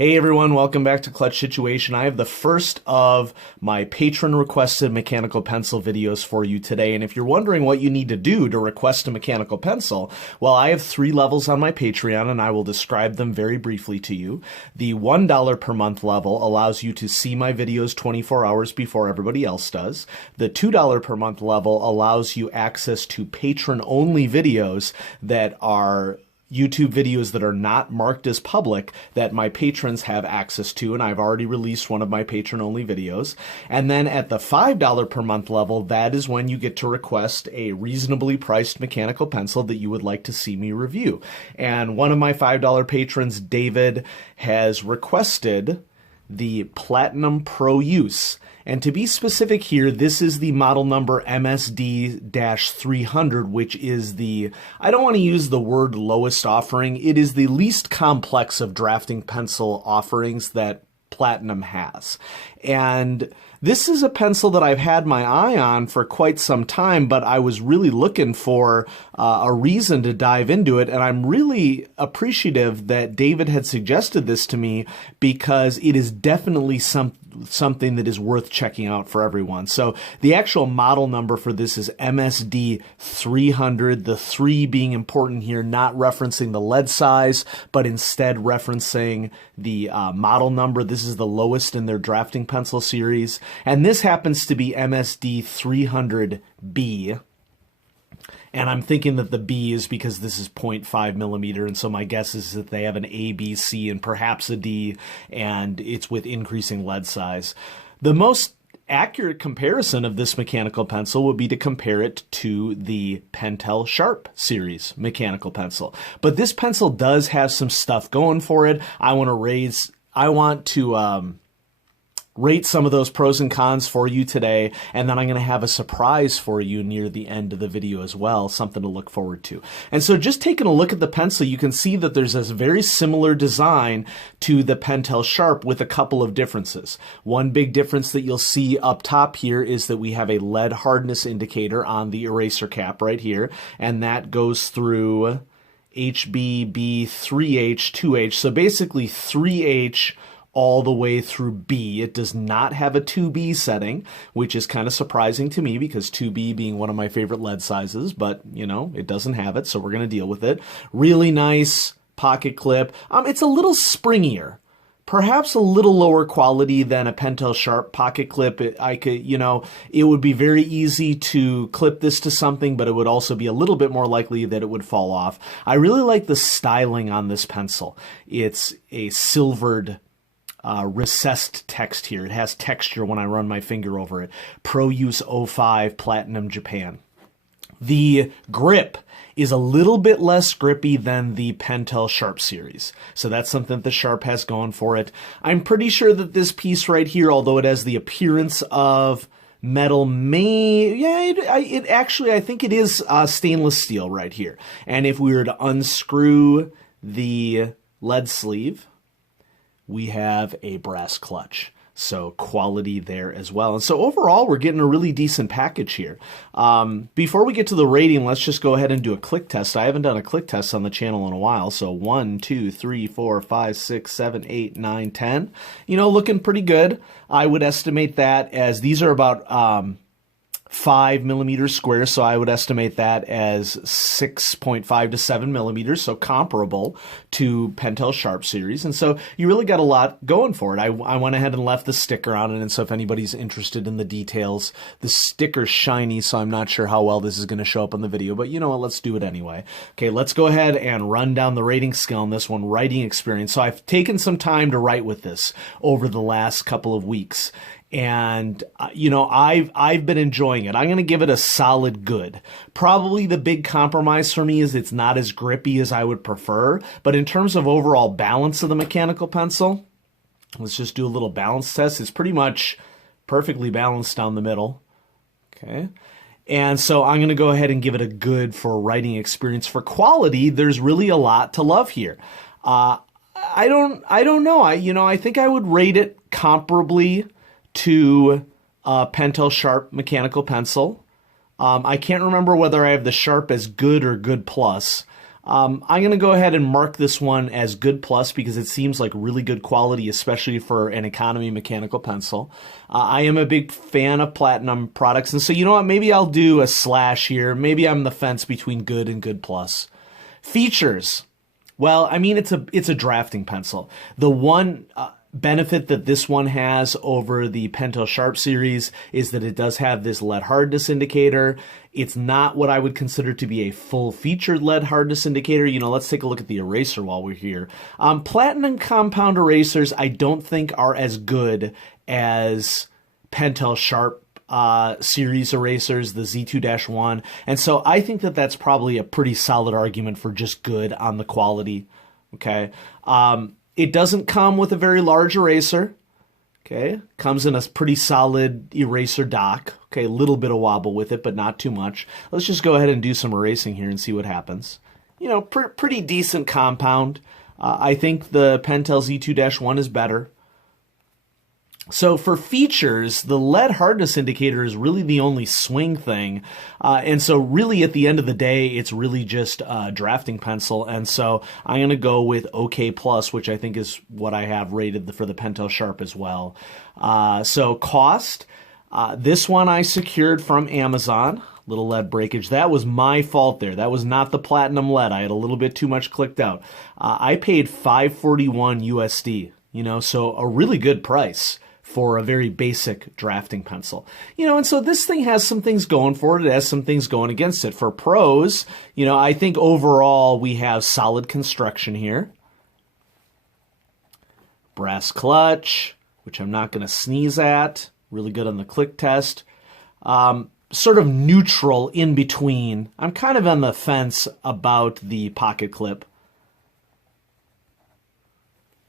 Hey everyone, welcome back to Clutch Situation. I have the first of my patron requested mechanical pencil videos for you today. And if you're wondering what you need to do to request a mechanical pencil, well, I have 3 levels on my Patreon and I will describe them very briefly to you. The $1 per month level allows you to see my videos 24 hours before everybody else does. The $2 per month level allows you access to patron-only videos that are YouTube videos that are not marked as public that my patrons have access to, and I've already released one of my patron-only videos. And then at the $5 per month level, that is when you get to request a reasonably priced mechanical pencil that you would like to see me review. And one of my $5 patrons, David, has requested the Platinum Pro Use. And to be specific here, this is the model number MSD-300, which is the, I don't want to use the word lowest offering, it is the least complex of drafting pencil offerings that Platinum has. And this is a pencil that I've had my eye on for quite some time, but I was really looking for a reason to dive into it, and I'm really appreciative that David had suggested this to me because it is definitely something that is worth checking out for everyone. So the actual model number for this is MSD-300, the 3 being important here, not referencing the lead size, but instead referencing the model number. This is the lowest in their drafting pencil series. And this happens to be MSD-300B. And I'm thinking that the B is because this is 0.5 millimeter, and so my guess is that they have an A, B, C, and perhaps a D, and it's with increasing lead size. The most accurate comparison of this mechanical pencil would be to compare it to the Pentel Sharp series mechanical pencil. But this pencil does have some stuff going for it. I want to rate some of those pros and cons for you today, and then I'm going to have a surprise for you near the end of the video as well, something to look forward to. And so just taking a look at the pencil, you can see that there's this very similar design to the Pentel Sharp with a couple of differences. One big difference that you'll see up top here is that we have a lead hardness indicator on the eraser cap right here, and that goes through HB, 3H, 2H, so basically 3H all the way through B. It does not have a 2B setting, which is kind of surprising to me because 2B being one of my favorite lead sizes, but you know, it doesn't have it, so we're going to deal with it. Really nice pocket clip. It's a little springier, perhaps a little lower quality than a Pentel Sharp pocket clip. It would be very easy to clip this to something, but it would also be a little bit more likely that it would fall off. I really like the styling on this pencil. It's a silvered recessed text here. It has texture when I run my finger over it. Pro Use 05 Platinum Japan. The grip is a little bit less grippy than the Pentel Sharp series. So that's something that the Sharp has going for it. I'm pretty sure that this piece right here, although it has the appearance of metal, I think it is stainless steel right here. And if we were to unscrew the lead sleeve, we have a brass clutch. So quality there as well. And so overall, we're getting a really decent package here. Before we get to the rating, let's just go ahead and do a click test. I haven't done a click test on the channel in a while. So 1, 2, 3, 4, 5, 6, 7, 8, 9, 10. You know, looking pretty good. I would estimate that as these are about 5 millimeters square, so I would estimate that as 6.5 to 7 millimeters, so comparable to Pentel Sharp series. And so you really got a lot going for it. I went ahead and left the sticker on it, and so if anybody's interested in the details, the sticker's shiny, so I'm not sure how well this is going to show up on the video, but you know what, let's do it anyway. Okay, let's go ahead and run down the rating scale on this one, writing experience. So I've taken some time to write with this over the last couple of weeks. And, you know, I've been enjoying it. I'm going to give it a solid good. Probably the big compromise for me is it's not as grippy as I would prefer. But in terms of overall balance of the mechanical pencil, let's just do a little balance test. It's pretty much perfectly balanced down the middle. Okay. And so I'm going to go ahead and give it a good for writing experience. For quality, there's really a lot to love here. I don't know. I think I would rate it comparably to Pentel Sharp mechanical pencil. I can't remember whether I have the Sharp as good or good plus. I'm going to go ahead and mark this one as good plus because it seems like really good quality, especially for an economy mechanical pencil. I am a big fan of Platinum products, and so you know what? Maybe I'll do a slash here. Maybe I'm the fence between good and good plus. Features. Well, I mean, it's a drafting pencil. The one benefit that this one has over the Pentel Sharp series is that it does have this lead hardness indicator. It's not what I would consider to be a full-featured lead hardness indicator. You know, let's take a look at the eraser while we're here. Platinum compound erasers I don't think are as good as Pentel Sharp series erasers, the Z2-1. And so I think that that's probably a pretty solid argument for just good on the quality. Okay. It doesn't come with a very large eraser. Okay. Comes in a pretty solid eraser dock. Okay. A little bit of wobble with it, but not too much. Let's just go ahead and do some erasing here and see what happens. You know, pretty decent compound. I think the Pentel Z2-1 is better. So for features, the lead hardness indicator is really the only swing thing. And so really at the end of the day, it's really just a drafting pencil. And so I'm going to go with OK+, which I think is what I have rated for the Pentel Sharp as well. So cost, this one I secured from Amazon. Little lead breakage. That was my fault there. That was not the platinum lead. I had a little bit too much clicked out. I paid $541 USD, you know, so a really good price for a very basic drafting pencil. You know, and so this thing has some things going for it. It has some things going against it. For pros, you know, I think overall we have solid construction here. Brass clutch, which I'm not going to sneeze at. Really good on the click test. Sort of neutral in between. I'm kind of on the fence about the pocket clip.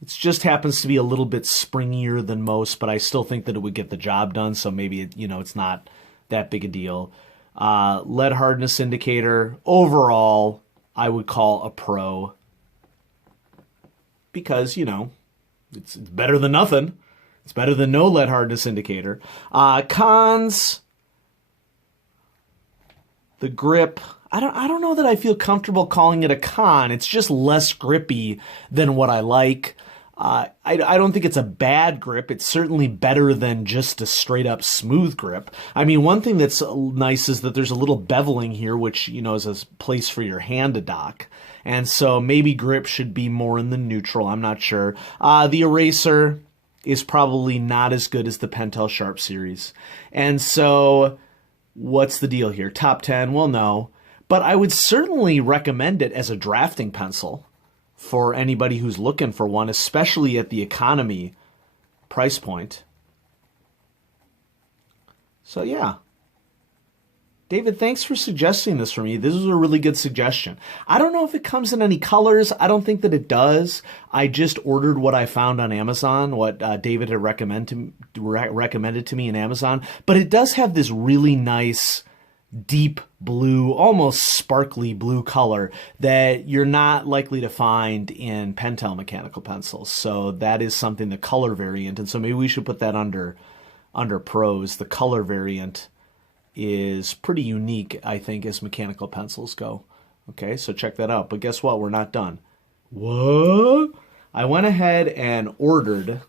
It just happens to be a little bit springier than most, but I still think that it would get the job done, so maybe, you know, it's not that big a deal. Lead hardness indicator, overall, I would call a pro. Because, you know, it's better than nothing. It's better than no lead hardness indicator. Cons, the grip. I don't know that I feel comfortable calling it a con. It's just less grippy than what I like. I don't think it's a bad grip. It's certainly better than just a straight up smooth grip. I mean, one thing that's nice is that there's a little beveling here, which, you know, is a place for your hand to dock. And so maybe grip should be more in the neutral. I'm not sure. The eraser is probably not as good as the Pentel Sharp series. And so what's the deal here? Top 10? Well, no. But I would certainly recommend it as a drafting pencil for anybody who's looking for one, especially at the economy price point. So yeah. David, thanks for suggesting this for me. This was a really good suggestion. I don't know if it comes in any colors. I don't think that it does. I just ordered what I found on Amazon, what David had recommended to me in Amazon. But it does have this really nice deep blue, almost sparkly blue color that you're not likely to find in Pentel mechanical pencils. So that is something, the color variant. And so maybe we should put that under pros. The color variant is pretty unique, I think, as mechanical pencils go. Okay, so check that out. But guess what? We're not done. What? I went ahead and ordered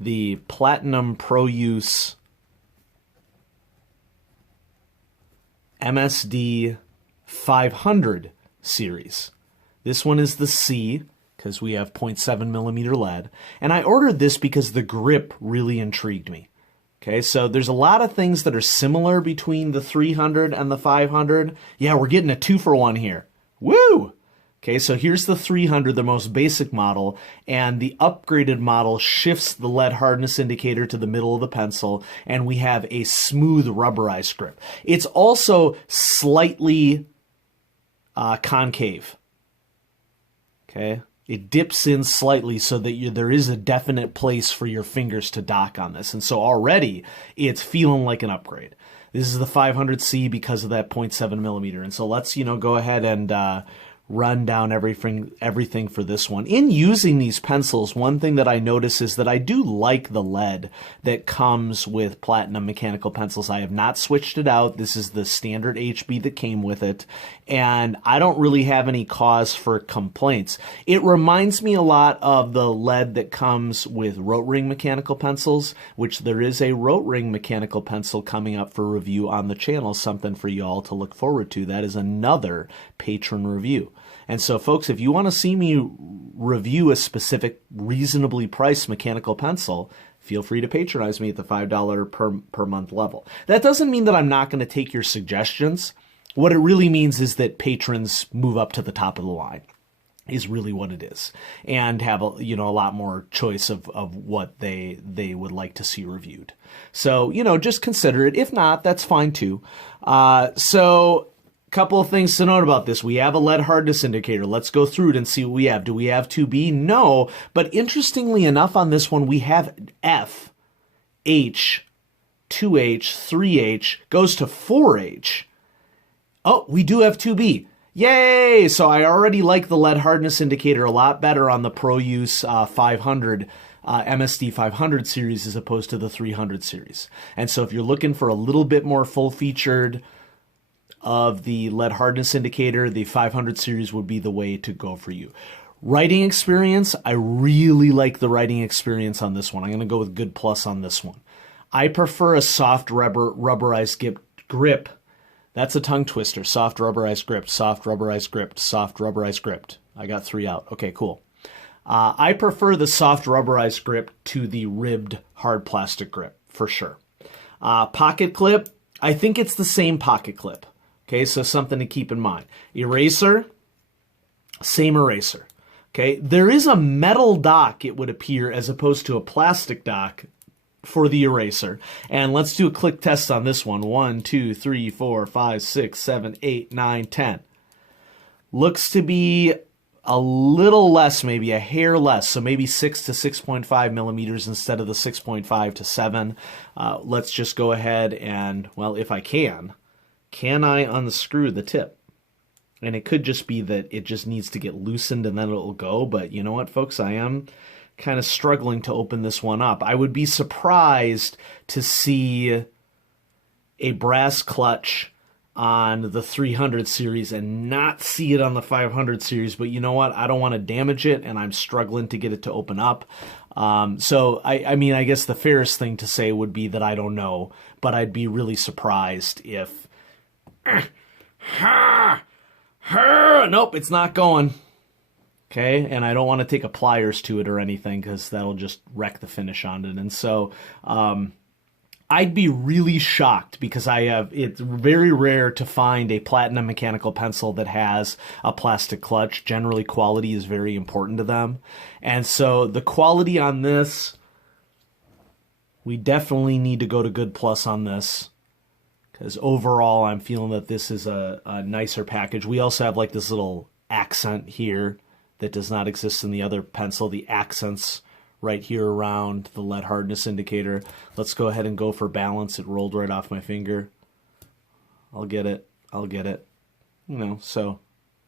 the Platinum Pro Use MSD-300 series. This one is the C, because we have 0.7 millimeter lead. And I ordered this because the grip really intrigued me. Okay, so there's a lot of things that are similar between the 300 and the 500. Yeah, we're getting a 2-for-1 here. Woo! Okay, so here's the 300, the most basic model, and the upgraded model shifts the lead hardness indicator to the middle of the pencil, and we have a smooth rubberized grip. It's also slightly concave. Okay, it dips in slightly so that there is a definite place for your fingers to dock on this, and so already it's feeling like an upgrade. This is the 500C because of that 0.7 millimeter, and so let's go ahead and run down everything for this one. In using these pencils, one thing that I notice is that I do like the lead that comes with Platinum mechanical pencils. I have not switched it out. This is the standard HB that came with it, and I don't really have any cause for complaints. It reminds me a lot of the lead that comes with Rotring mechanical pencils, which there is a Rotring mechanical pencil coming up for review on the channel, something for you all to look forward to. That is another Patron review. And so, folks, if you want to see me review a specific reasonably priced mechanical pencil, feel free to patronize me at the $5 per month level. That doesn't mean that I'm not going to take your suggestions. What it really means is that patrons move up to the top of the line, is really what it is, and have a lot more choice of what they would like to see reviewed. So, just consider it. If not, that's fine too. So couple of things to note about this. We have a lead hardness indicator. Let's go through it and see what we have. Do we have 2B? No. But interestingly enough, on this one, we have F, H, 2H, 3H, goes to 4H. Oh, we do have 2B. Yay! So I already like the lead hardness indicator a lot better on the Pro-Use 500 MSD-300 series as opposed to the 300 series. And so if you're looking for a little bit more full-featured of the lead hardness indicator, the 500 series would be the way to go for you. Writing experience, I really like the writing experience on this one. I'm going to go with good plus on this one. I prefer a soft rubberized grip. That's a tongue twister. Soft rubberized grip, soft rubberized grip, soft rubberized grip. I got 3 out. Okay, cool. I prefer the soft rubberized grip to the ribbed hard plastic grip, for sure. Pocket clip, I think it's the same pocket clip. Okay, so something to keep in mind. Eraser, same eraser. Okay, there is a metal dock, it would appear, as opposed to a plastic dock for the eraser. And let's do a click test on this one. 1, 2, 3, 4, 5, 6, 7, 8, 9, 10. Looks to be a little less, maybe a hair less, so maybe 6 to 6.5 millimeters instead of the 6.5 to 7. Let's just go ahead and, well, if I can I unscrew the tip? And it could just be that it just needs to get loosened and then it'll go. But you know what, folks? I am kind of struggling to open this one up. I would be surprised to see a brass clutch on the 300 series and not see it on the 500 series. But you know what? I don't want to damage it, and I'm struggling to get it to open up. So, I mean, I guess the fairest thing to say would be that I don't know. But I'd be really surprised if... Nope, it's not going. Okay, and I don't want to take a pliers to it or anything because that'll just wreck the finish on it. And so I'd be really shocked because it's very rare to find a Platinum mechanical pencil that has a plastic clutch. Generally, quality is very important to them. And so the quality on this, we definitely need to go to good plus on this. Because overall, I'm feeling that this is a nicer package. We also have like this little accent here that does not exist in the other pencil. The accents right here around the lead hardness indicator. Let's go ahead and go for balance. It rolled right off my finger. I'll get it. So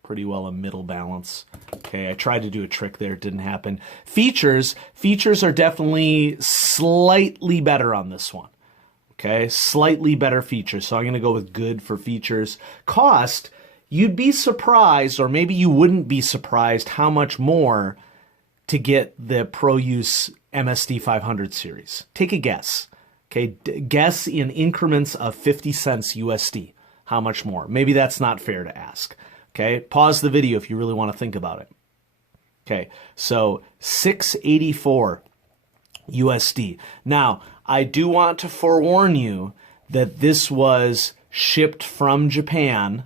pretty well a middle balance. Okay, I tried to do a trick there. It didn't happen. Features are definitely slightly better on this one. Okay, slightly better features. So I'm going to go with good for features. Cost, you'd be surprised, or maybe you wouldn't be surprised, how much more to get the Pro-Use MSD-300 series. Take a guess. Okay, guess in increments of 50 cents USD. How much more? Maybe that's not fair to ask. Okay, pause the video if you really want to think about it. Okay, so $6.84 USD. Now, I do want to forewarn you that this was shipped from Japan,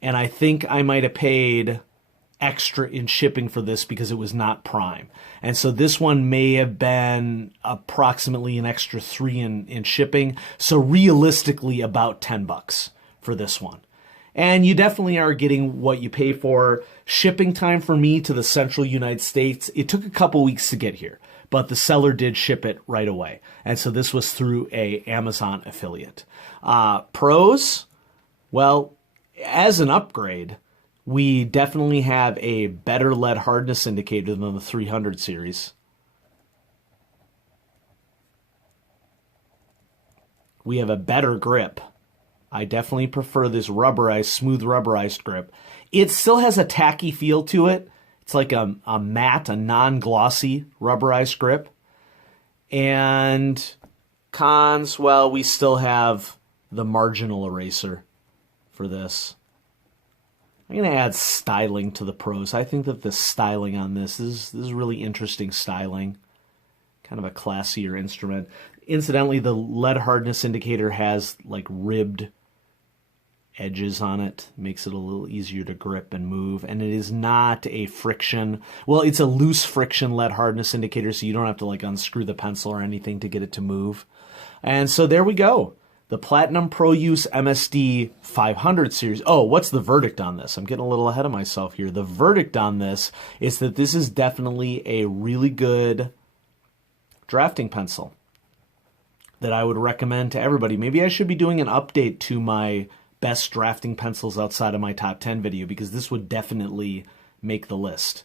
and I think I might have paid extra in shipping for this because it was not Prime. And so this one may have been approximately an extra $3 in shipping. So realistically, about $10 for this one. And you definitely are getting what you pay for. Shipping time for me to the central United States, it took a couple weeks to get here, but the seller did ship it right away. And so this was through a Amazon affiliate. Pros, well, as an upgrade, We definitely have a better lead hardness indicator than the 300 series. We have a better grip. I definitely prefer this rubberized, smooth rubberized grip. It still has a tacky feel to it. It's like a matte, a non-glossy rubberized grip. And cons, well, we still have the marginal eraser for this. I'm going to add styling to the pros. I think that the styling on this is really interesting styling. Kind of a classier instrument. Incidentally, the lead hardness indicator has like ribbed edges on it. Makes it a little easier to grip and move. And it is not a friction. Well, it's a loose friction lead hardness indicator, so you don't have to like unscrew the pencil or anything to get it to move. And so there we go. The Platinum Pro Use MSD-300 series. Oh, what's the verdict on this? I'm getting a little ahead of myself here. The verdict on this is that this is definitely a really good drafting pencil that I would recommend to everybody. Maybe I should be doing an update to my best drafting pencils outside of my top 10 video, because this would definitely make the list.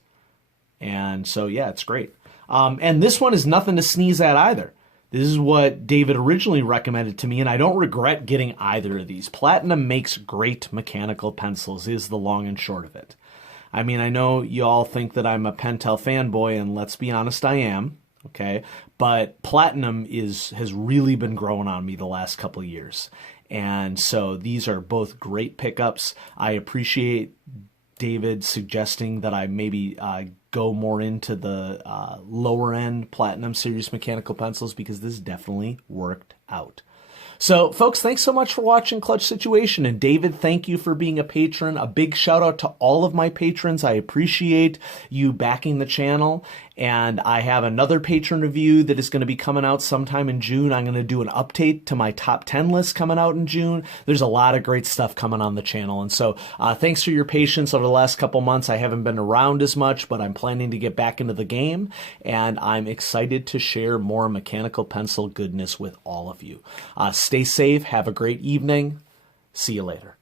And so, yeah, it's great. And this one is nothing to sneeze at either. This is what David originally recommended to me, and I don't regret getting either of these. Platinum makes great mechanical pencils, is the long and short of it. I mean, I know you all think that I'm a Pentel fanboy, and let's be honest, I am. Okay, but Platinum has really been growing on me the last couple of years. And so these are both great pickups. I appreciate David suggesting that I maybe go more into the lower end Platinum series mechanical pencils, because this definitely worked out. So, folks, thanks so much for watching Clutch Situation. And David, thank you for being a patron. A big shout out to all of my patrons. I appreciate you backing the channel. And I have another patron review that is going to be coming out sometime in June. I'm going to do an update to my top 10 list coming out in June. There's a lot of great stuff coming on the channel. And so thanks for your patience over the last couple months. I haven't been around as much, but I'm planning to get back into the game. And I'm excited to share more mechanical pencil goodness with all of you. Stay safe. Have a great evening. See you later.